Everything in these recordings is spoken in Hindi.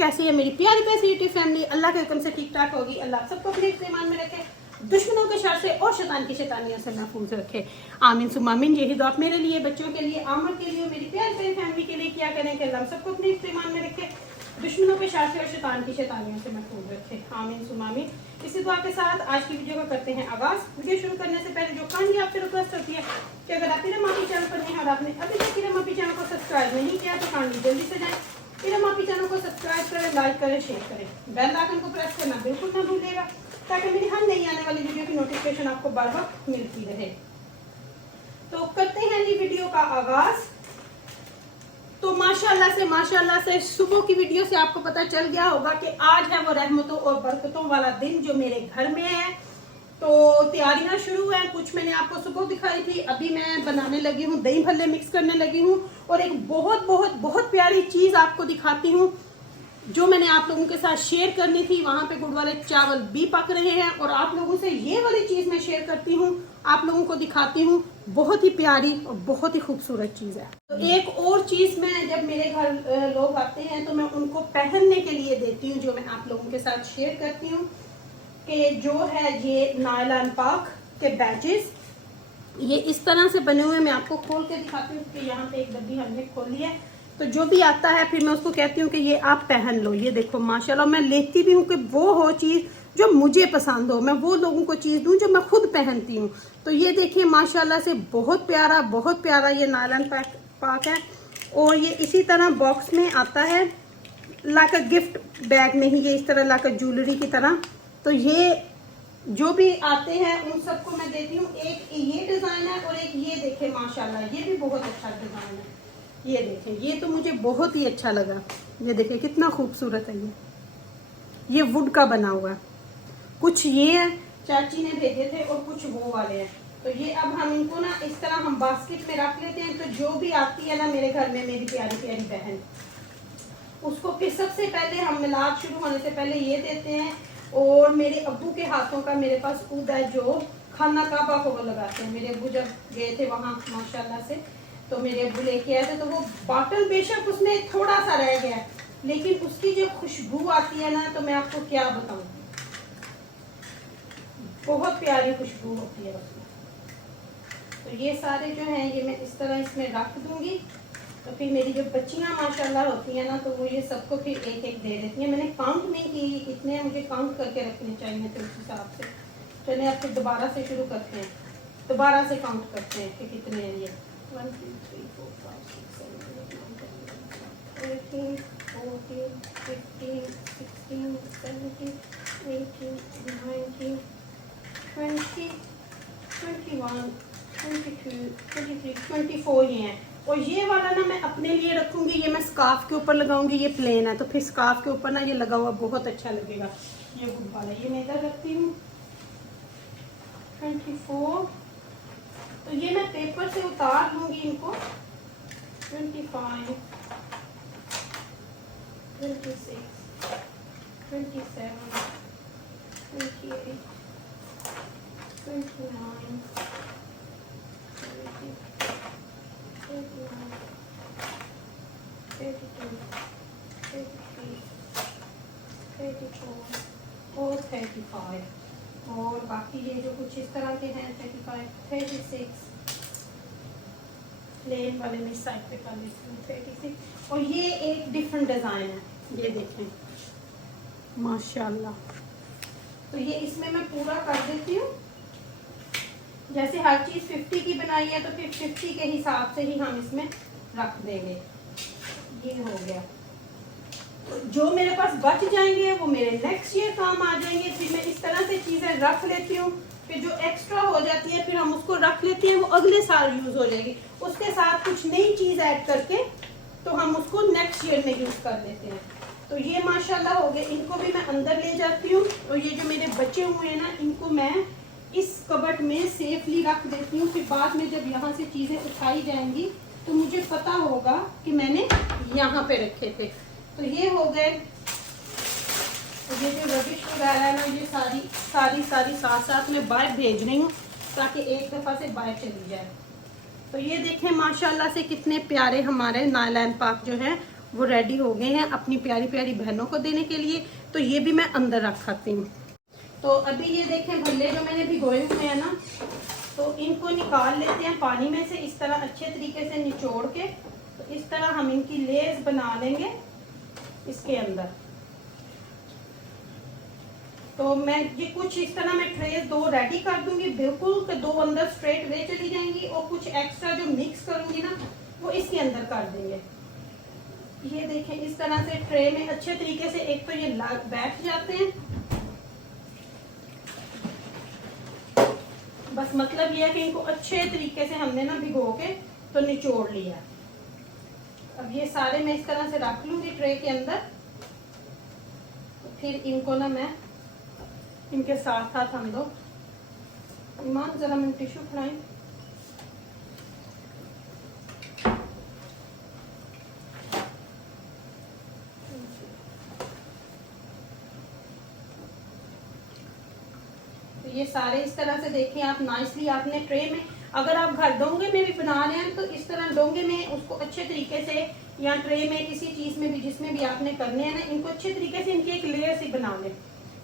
कैसी है मेरी प्यारी प्यारी यूट्यूब फैमिली। अल्लाह के हुक्म से ठीक ठाक होगी। अल्लाह सबको अपने ईमान में रखे, दुश्मनों के शर से और शैतान की शैतानियों से महफूज रखे। आमीन सुम्मा आमीन। यही दुआ मेरे लिए, बच्चों के लिए, आमर के लिए, मेरी प्यारी प्यारी फैमिली के लिए क्या करें कि अल्लाह सबको अपने ईमान में रखे, दुश्मनों के शर से और शैतान की शैतानियों से महफूज रखे। आमीन सुम्मा आमीन। इसी दुआ के साथ आज की वीडियो को करते हैं आगाज। वीडियो शुरू करने से पहले जो कामली आपसे रिक्वेस्ट होती है कि अगर आप इरम आपी चैनल पर नहीं और आपने अभी तक इरम आपी चैनल को सब्सक्राइब नहीं किया तो कामली जल्दी से जाए, इरम आपी चैनल को सब्सक्राइब करें, लाइक करें, शेयर करें, बेल आइकन को प्रेस करना बिल्कुल ना भूलिएगा ताकि मेरी हर नई आने वाली वीडियो की नोटिफिकेशन आपको बार वक्त मिलती रहे। तो करते हैं जी वीडियो का आगाज। तो माशाल्लाह से सुबह की वीडियो से आपको पता चल गया होगा कि आज है वो रहमतों और बरकतों वाला दिन जो मेरे घर में है। तो तैयारियां शुरू हैं। कुछ मैंने आपको सुबह दिखाई थी, अभी मैं बनाने लगी हूँ, दही भल्ले मिक्स करने लगी हूँ और एक बहुत बहुत बहुत प्यारी चीज आपको दिखाती हूँ जो मैंने आप लोगों के साथ शेयर करनी थी। वहां पे गुड़ वाले चावल भी पक रहे हैं और आप लोगों से ये वाली चीज मैं शेयर करती हूँ, आप लोगों को दिखाती हूँ। बहुत ही प्यारी और बहुत ही खूबसूरत चीज है। तो एक और चीज मैं जब मेरे घर लोग आते हैं तो मैं उनको पहनने के लिए देती हूँ, जो मैं आप लोगों के साथ शेयर करती हूँ कि जो है ये नायलॉन पाक के बैजेस, ये इस तरह से बने हुए। मैं आपको खोल के दिखाती हूँ कि यहाँ पे एक डब्बी हमने खोली है। तो जो भी आता है फिर मैं उसको कहती हूँ कि ये आप पहन लो। ये देखो माशाल्लाह, मैं लेती भी हूँ कि वो हो चीज़ जो मुझे पसंद हो, मैं वो लोगों को चीज़ दूँ जो मैं खुद पहनती हूँ। तो ये देखिए माशाल्लाह से बहुत प्यारा ये नायलॉन पाक है और ये इसी तरह बॉक्स में आता है, लाकर गिफ्ट बैग में ही, ये इस तरह लाकर ज्वेलरी की तरह। तो ये जो भी आते हैं उन सबको मैं देती हूँ। एक ये डिज़ाइन है और एक ये देखे माशाल्लाह, ये भी बहुत अच्छा डिज़ाइन है। ये देखें, ये तो मुझे बहुत ही अच्छा लगा। ये देखें कितना खूबसूरत है। ये वुड का बना हुआ है। कुछ ये है चाची ने भेजे थे और कुछ वो वाले हैं। तो ये अब हम इनको ना इस तरह हम बास्केट में रख लेते हैं। तो जो भी आती है ना मेरे घर में, मेरी प्यारी प्यारी बहन, उसको फिर सबसे पहले हम मिलाद शुरू होने से पहले ये देते हैं। और मेरे अब्बू के हाथों का मेरे पास ऊद है जो खाना काबा को वो लगाते हैं। मेरे अब्बू जब गए थे वहाँ माशाल्लाह से, तो मेरे अब्बू लेके आए थे। तो वो बॉटल बेशक उसमें थोड़ा सा रह गया, लेकिन उसकी जो खुशबू आती है ना, तो मैं आपको क्या बताऊं, बहुत प्यारी खुशबू होती है उसमें। तो ये सारे जो हैं ये मैं इस तरह इसमें रख दूंगी। तो फिर मेरी जो बच्चियां माशाल्लाह होती हैं ना, तो वो ये सबको फिर एक एक दे देती हैं। मैंने काउंट नहीं की कितने हैं, मुझे काउंट करके रखने चाहिए थे उस हिसाब से। चलिए अब फिर दोबारा से शुरू करते हैं, दोबारा से काउंट करते हैं कि कितने हैं ये। 1 2 3 4 5 6 7 8 9 10 11 12 13 14 15 16 17 18 19 20 21 22 23 24 ये हैं। और ये वाला ना मैं अपने लिए रखूंगी, ये मैं स्कार्फ के ऊपर लगाऊंगी। ये प्लेन है तो फिर स्कार्फ के ऊपर ना ये लगा हुआ बहुत अच्छा लगेगा। ये गुड वाला ये मैं इधर रखती हूँ। 24, तो ये मैं पेपर से उतार लूंगी इनको। 25 26 27 28 29 30 31 32 33 34 और 35 और बाकी ये जो कुछ इस तरह के हैं 35 36 प्लेन वाले में साइड पे कर लेती हूँ 36। और ये एक डिफरेंट डिज़ाइन है, ये देखें माशाल्लाह। तो ये इसमें मैं पूरा कर देती हूँ। जैसे हर चीज़ 50 की बनाई है तो फिर 50 के हिसाब से ही हम इसमें रख देंगे। ये हो गया। तो जो मेरे पास बच जाएंगे वो मेरे नेक्स्ट ईयर काम आ जाएंगे। फिर मैं इस तरह से चीज़ें रख लेती हूँ। फिर जो एक्स्ट्रा हो जाती है फिर हम उसको रख लेते हैं, वो अगले साल यूज़ हो जाएगी। उसके साथ कुछ नई चीज़ ऐड करके तो हम उसको नेक्स्ट ईयर में यूज़ कर लेते हैं। तो ये माशाल्लाह हो गए। इनको भी मैं अंदर ले जाती हूँ और ये जो मेरे बचे हुए हैं ना, इनको मैं इस कबर्ड में सेफली रख देती हूँ। फिर बाद में जब यहाँ से चीज़ें उठाई जाएंगी तो मुझे पता होगा कि मैंने यहाँ पे रखे थे। तो ये हो गए। तो ये जो रबिश वगैरह है ना, ये सारी साथ साथ में बाहर भेज रही हूँ ताकि एक दफ़ा से बाहर चली जाए। तो ये देखें माशाल्लाह से कितने प्यारे हमारे नायलॉन पाक जो है वो रेडी हो गए हैं अपनी प्यारी प्यारी बहनों को देने के लिए, तो ये भी मैं अंदर रख सकती हूँ। तो अभी ये देखें भल्ले जो मैंने भिगोए हुए हैं ना, तो इनको निकाल लेते हैं पानी में से इस तरह अच्छे तरीके से निचोड़ के। तो इस तरह हम इनकी लेस बना लेंगे इसके अंदर। तो मैं ये कुछ इस तरह मैं ट्रे 2 रेडी कर दूंगी बिल्कुल, कि 2 अंदर स्ट्रेट वे चली जाएंगी, और कुछ एक्स्ट्रा जो मिक्स करूंगी ना वो इसके अंदर कर देंगे। ये देखें इस तरह से ट्रे में अच्छे तरीके से एक तो ये बैठ जाते हैं। बस मतलब ये है कि इनको अच्छे तरीके से हमने ना भिगो के तो निचोड़ लिया। अब ये सारे मैं इस तरह से रख लूंगी ट्रे के अंदर। तो फिर इनको ना मैं इनके साथ साथ हम दो ईमान जरा मैं टिश्यू खिलाएं। तो ये सारे इस तरह से देखें आप नाइसली आपने ट्रे में, अगर आप घर डोंगे में भी बना रहे हैं तो इस तरह डोंगे में उसको अच्छे तरीके से, या ट्रे में किसी चीज में भी जिसमें भी आपने करने हैं ना, इनको अच्छे तरीके से इनकी एक लेयर से बना लें।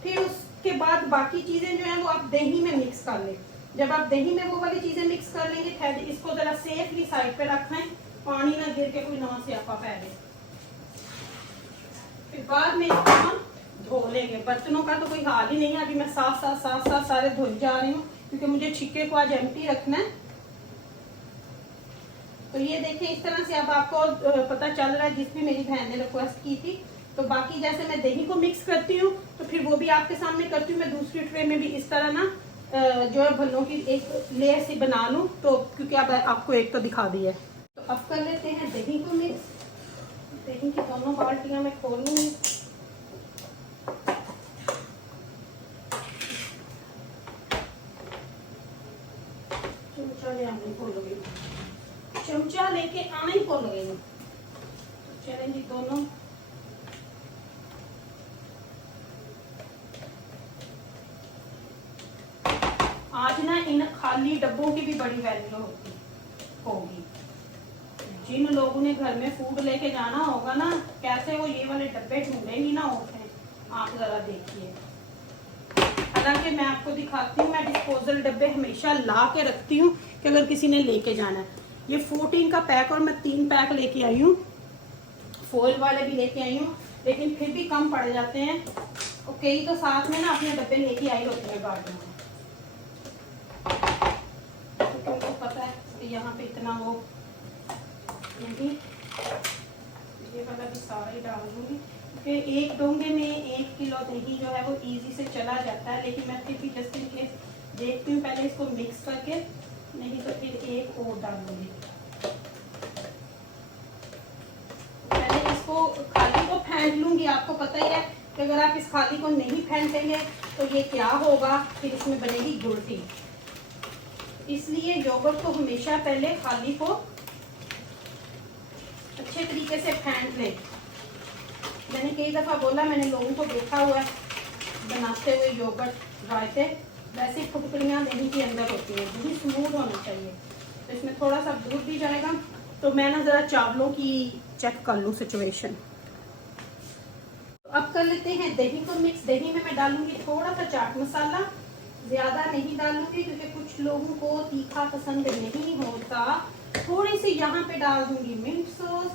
फिर उसके बाद बाकी चीजें जो है वो आप दही में मिक्स कर लें। जब आप दही में वो वाली चीजें मिक्स कर लेंगे, खैर इसको जरा सेफली साइड पे रखें, पानी ना गिर के कोई ना स्यापा फैले। फिर बाद में इसको हम धो लेंगे। बर्तनों का तो कोई हाल ही नहीं है, अभी मैं साथ साथ सारे धो जा रही हूँ क्योंकि मुझे छिक्के को आज एम्प्टी रखना है। तो ये देखें इस तरह से अब आपको पता चल रहा है, जिस भी मेरी बहन ने रिक्वेस्ट की थी। तो बाकी जैसे मैं दही को मिक्स करती हूँ तो फिर वो भी आपके सामने करती हूँ। मैं दूसरी ट्रे में भी इस तरह ना जो है भल्लों की एक लेयर से बना लूँ, तो क्योंकि अब आपको एक तो दिखा दी है। तो अब कर लेते हैं दही को मिक्स। दही की दोनों बाल्टियां मैं खोल लूंगी। चमचा ले आने खोलोगे, चमचा लेके आना ही खोलोगे। चलें जी दोनों। आज ना इन खाली डब्बों की भी बड़ी वैल्यू होगी। जिन लोगों ने घर में फूड लेके जाना होगा ना, कैसे वो ये वाले डब्बे ढूंढे ही ना होते हैं, आप जरा देखिए। हालांकि मैं आपको दिखाती हूँ, मैं डिस्पोजल डब्बे हमेशा ला के रखती हूँ कि अगर किसी ने लेके जाना है। ये 14 का पैक और मैं 3 पैक लेके आई हूँ, फॉइल वाले भी लेके आई हूँ, लेकिन फिर भी कम पड़ जाते हैं। और कई तो साथ में ना अपने डब्बे लेके आई होते हैं गार्डन में, क्योंकि उनको पता है कि यहाँ पे इतना वो नहीं। ये वाला भी सारा ही डाल दूंगी क्योंकि एक डोंगे में 1 किलो दही जो है वो इजी से चला जाता है। लेकिन मैं फिर भी जस्ट इन केस देखती हूँ पहले इसको मिक्स करके, नहीं तो फिर एक और डालूंगी। पहले इसको खाली को फेंट लूंगी। आपको पता ही है कि अगर आप इस खाली को नहीं फेंटेंगे तो ये क्या होगा, फिर इसमें बनेगी गुड़ती। इसलिए योगर्ट को हमेशा पहले खाली को अच्छे तरीके से फेंट ले। मैंने कई दफा बोला, मैंने लोगों को देखा हुआ है बनाते हुए योगर्ट रायते, वैसे फुटकड़ियाँ दही के अंदर होती है। दही स्मूथ होना चाहिए, तो इसमें थोड़ा सा दूध भी जाएगा। तो मैं ना जरा चावलों की चेक कर लूँ सिचुएशन। तो अब कर लेते हैं दही को मिक्स। दही में मैं डालूंगी थोड़ा सा चाट मसाला, ज्यादा नहीं डालूंगी क्योंकि कुछ लोगों को तीखा पसंद नहीं होता। थोड़ी सी यहाँ पे डाल दूंगी मिंट सॉस,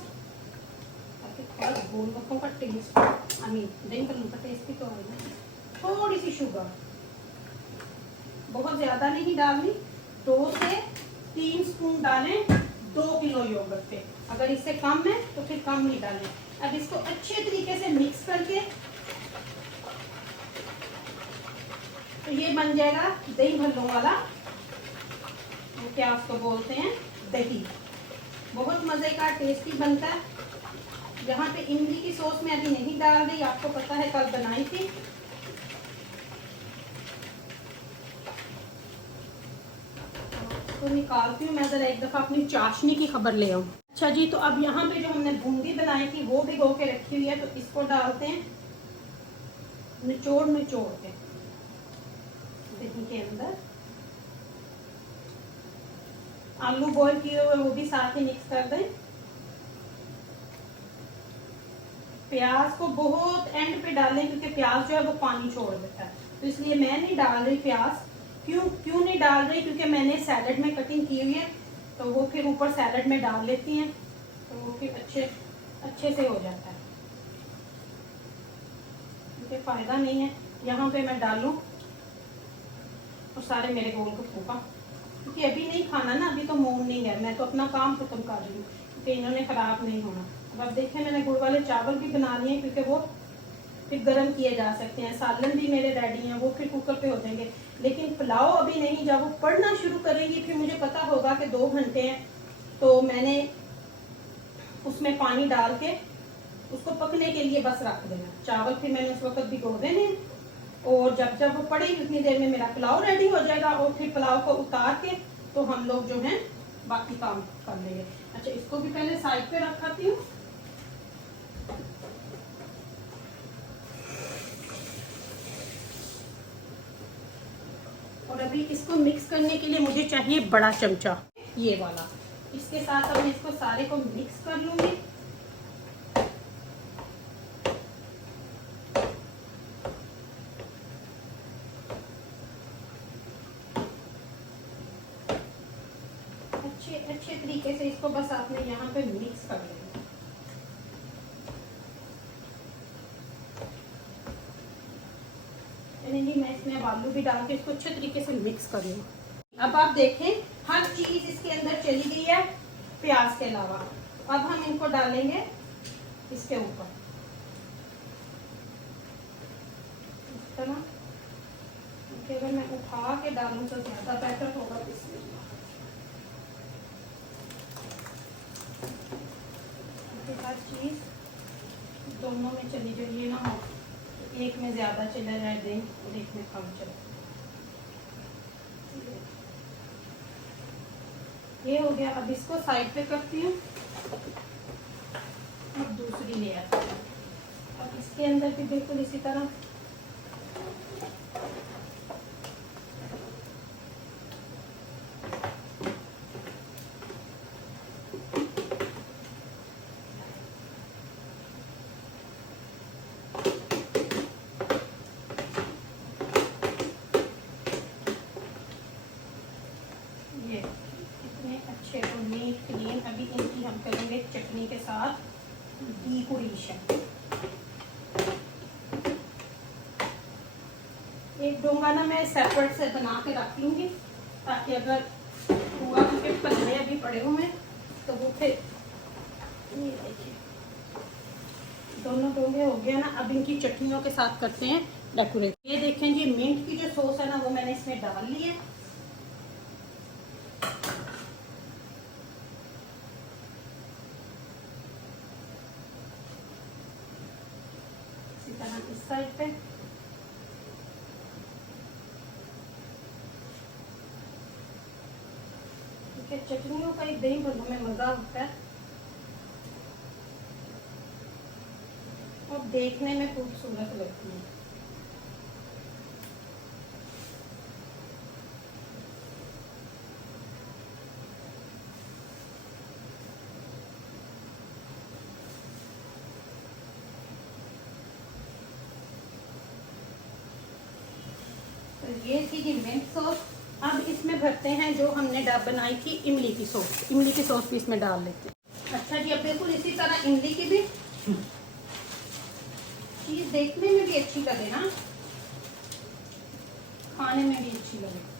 ताकि थोड़ा गोलगप्पों का टेस्ट, दही भल्लों का टेस्ट भी तो आएगा। थोड़ी सी शुगर, बहुत ज्यादा नहीं डालनी, 2 से 3 स्पून डालें 2 किलो योगर्ट पे। अगर इससे कम है तो फिर कम नहीं डालें। अब इसको अच्छे तरीके से मिक्स करके तो ये बन जाएगा दही भल्लों वाला, क्या उसको बोलते हैं, दही। बहुत मजे का टेस्टी बनता है। यहाँ पे इमली की सॉस मैं अभी नहीं डाल रही, आपको पता है कल बनाई थी। तो निकालती हूँ मैं जरा एक दफा अपनी चाशनी की खबर ले आऊँ। अच्छा जी, तो अब यहाँ पे जो हमने बूंदी बनाई थी वो भिगो के रखी हुई है, तो इसको डालते हैं निचोड़ निचोड़ के दही के अंदर। आलू बॉईल किए हुए वो भी साथ ही मिक्स कर दें। प्याज को बहुत एंड पे डालें क्योंकि प्याज जो है वो पानी छोड़ देता है, तो इसलिए मैं नहीं डाल रही प्याज। क्यों नहीं डाल रही, क्योंकि मैंने सैलड में कटिंग की हुई है, तो वो फिर ऊपर सैलड में डाल लेती हैं, तो वो फिर अच्छे से हो जाता है। क्योंकि फायदा नहीं है यहाँ पे मैं डालूं और सारे मेरे गोल को फूका, क्योंकि अभी नहीं खाना ना, अभी तो मॉर्निंग है, मैं तो अपना काम खत्म कर रही हूँ क्योंकि इन्होंने खराब नहीं होना। अब देखें मैंने गुड़ वाले चावल भी बना लिए क्योंकि वो फिर गर्म किए जा सकते हैं, सालन भी मेरे रेडी हैं, वो फिर कुकर पे हो जाएंगे। लेकिन पुलाव अभी नहीं, जब वो पढ़ना शुरू करेंगी फिर मुझे पता होगा कि 2 घंटे हैं, तो मैंने उसमें पानी डाल के उसको पकने के लिए बस रख देना। चावल फिर मैंने उस वक्त भिगो देने, और जब वो पड़ेगी उतनी देर में मेरा पुलाव रेडी हो जाएगा, और फिर पुलाव को उतार के तो हम लोग जो है बाकी काम कर लेंगे। अच्छा, इसको भी पहले साइड पे रखाती हूँ। और अभी इसको मिक्स करने के लिए मुझे चाहिए बड़ा चमचा, ये वाला। इसके साथ अब मैं इसको सारे को मिक्स कर लूंगी। अच्छे तरीके से इसको बस आपने यहाँ पे मिक्स कर लेना। जी मैं इसमें आलू भी डाल के इसको अच्छे तरीके से मिक्स कर लूँ। अब आप देखें हर चीज इसके अंदर चली गई है प्याज के अलावा। अब हम इनको डालेंगे इसके ऊपर इस तरह, क्योंकि अगर मैं उठा के डालूं तो ज्यादा बेटर होगा। इसमें हर चीज दोनों में चली जाए, ये ना हो एक में ज्यादा चला जाए दें और एक में कम चले। ये हो गया। अब इसको साइड पे करती हूँ, अब दूसरी लेयर। अब इसके अंदर भी बिल्कुल इसी तरह क्लीन। अभी इनकी हम करेंगे चटनी के साथ डेकोरेशन। एक डोंगा ना मैं सेपरेट से बना के रख लूंगी, ताकि अगर हुआ क्योंकि पल्ले अभी पड़े हुए हैं तो वो फिर ये देखिए दोनों डोंगे हो गया ना। अब इनकी चटनियों के साथ करते हैं डेकोरेट। ये देखें जी मिंट की जो सॉस है ना वो मैंने इसमें डाल ली है। इस साइड पे क्योंकि चटनियों का एक दही भल्लों में मजा होता है और देखने में खूबसूरत लगती है। ये थी जी मिंट सॉस। अब इसमें भरते हैं जो हमने बनाई थी इमली की सॉस। इमली की सॉस भी इसमें डाल लेते हैं। अच्छा जी, अब बिल्कुल इसी तरह इमली की भी चीज देखने में भी अच्छी लगे ना, खाने में भी अच्छी लगे।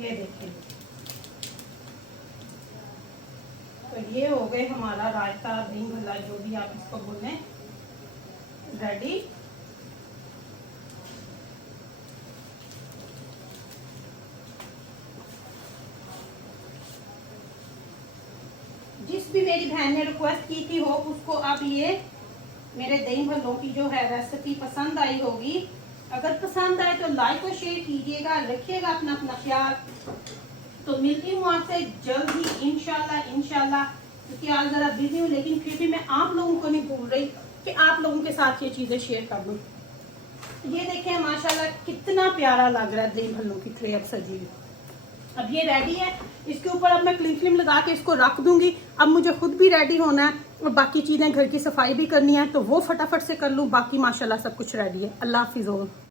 ये देखिए, तो ये हो गए हमारा रायता, दही भल्ला, जो भी आप इसको बोलें, रेडी। जिस भी मेरी बहन ने रिक्वेस्ट की थी हो उसको अब ये मेरे दही भल्लों की जो है रेसिपी पसंद आई होगी। अगर पसंद आए तो लाइक और शेयर कीजिएगा। रखिएगा अपना अपना ख्याल। तो मिलती हूँ आपसे जल्द ही इंशाल्लाह क्योंकि आज जरा बिजी हूँ, लेकिन फिर भी मैं आप लोगों को नहीं भूल रही कि आप लोगों के साथ ये चीजें शेयर कर दूँ। ये देखें माशाल्लाह कितना प्यारा लग रहा है दही भल्लों की ट्रे अब सजी हुई। अब ये रेडी है, इसके ऊपर अब मैं क्लिप फिल्म लगा के इसको रख दूंगी। अब मुझे खुद भी रेडी होना है और बाकी चीज़ें घर की सफाई भी करनी है, तो वो फटाफट से कर लूँ। बाकी माशाल्लाह सब कुछ रेडी है। अल्लाह हाफिज़।